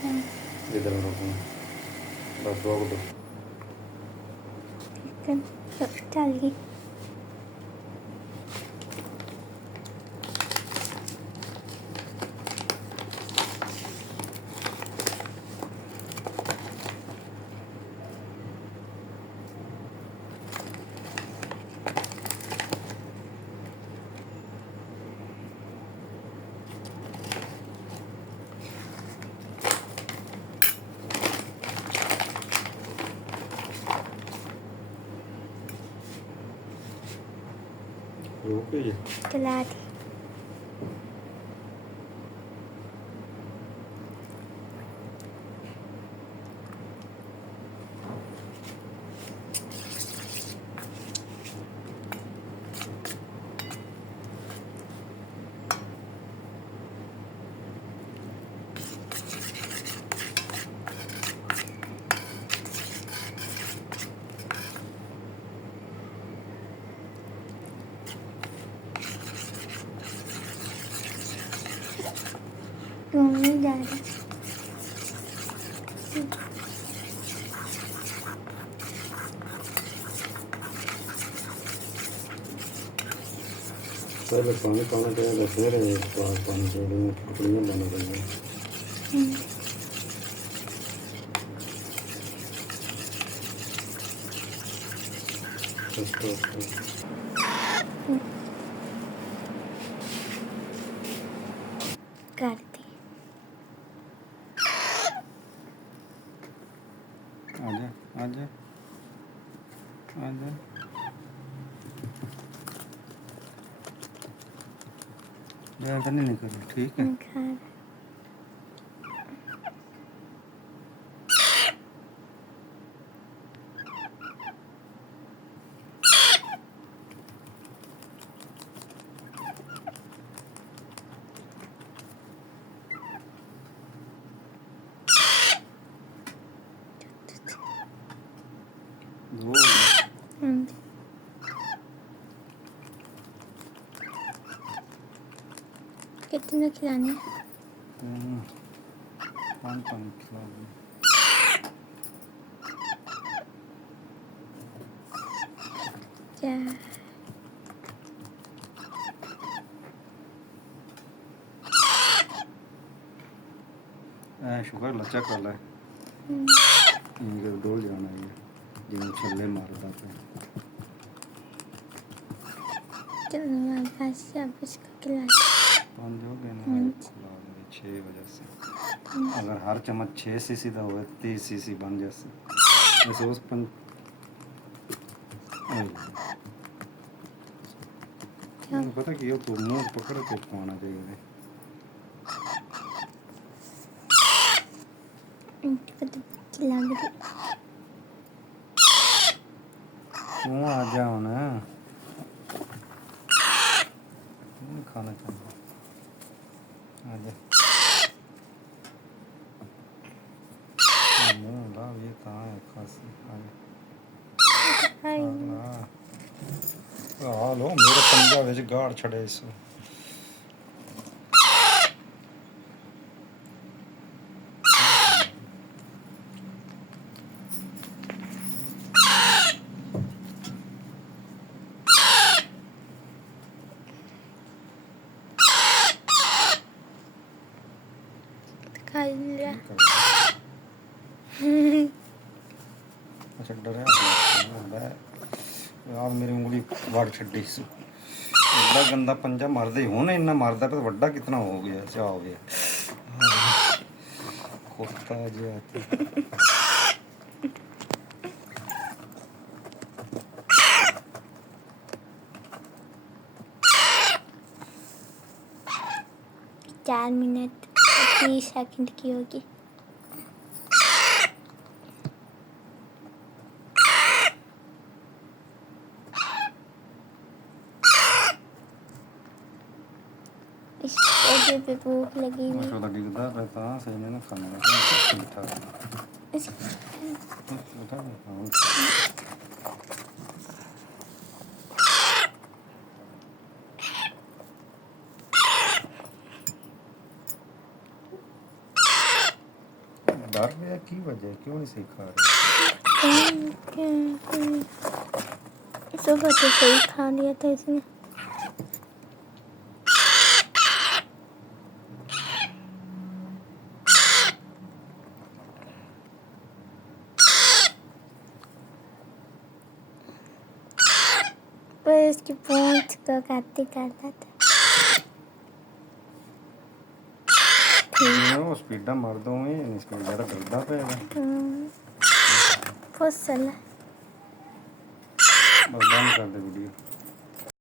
इधर रखो बस रोक दो। चल गई। रोक ये चला दी। क्यों नहीं जा रहा? पहले पानी पाना चाहिए फिर पानी छोड़ेंगे टुकड़ियाँ बना देंगे। कर दी। आजा आजा आजा ज़्यादा नहीं निकल ठीक है। निकाल। दो कितने खिलाने? पानी पानी खिला दो। क्या? शुगर लच्चा कर ले इनके डोल जाना है जिन्हें छल्ले मारता पे चलो हमारे पास अब इसको खिला। 5 हो गए ना। खिला देंगे 6 वजह से अगर हर चम्मच 6 सीसी का हो 30 सीसी बन जैसे वैसे उस पन पता कि तो मुंह पकड़ के पाना चाहिए। लग रही तू आ जाओ ना खाना चाहिए आ जा मुंह ला ये कहाँ है खांसी आ लो मेरे पंजा विच गाड़ छड़े इस खा लिया। अच्छा डर यार मेरी उंगली वाड़ छड़ी सु बड़ा गंदा पंजा मारदे होने इन्ना मारदा पर वड्डा कितना हो गया क्या हो गया खोता जी चार मिनट 30 सेकंड की होगी। इस वजह पे भूख लगी हुई। उसको दिखदा रहता सही में ना खाने का ठीक ठाक उठा डर गया की वजह क्यों नहीं सही खा रहे? सुबह तो सही खा लिया था इसने। पर इसकी पूंछ को काटते करता था। जिवें वो स्पीडा मार दोवे नहीं स्पीडा तो डरदा पे बहुत सला। बस बंद कर दे वीडियो।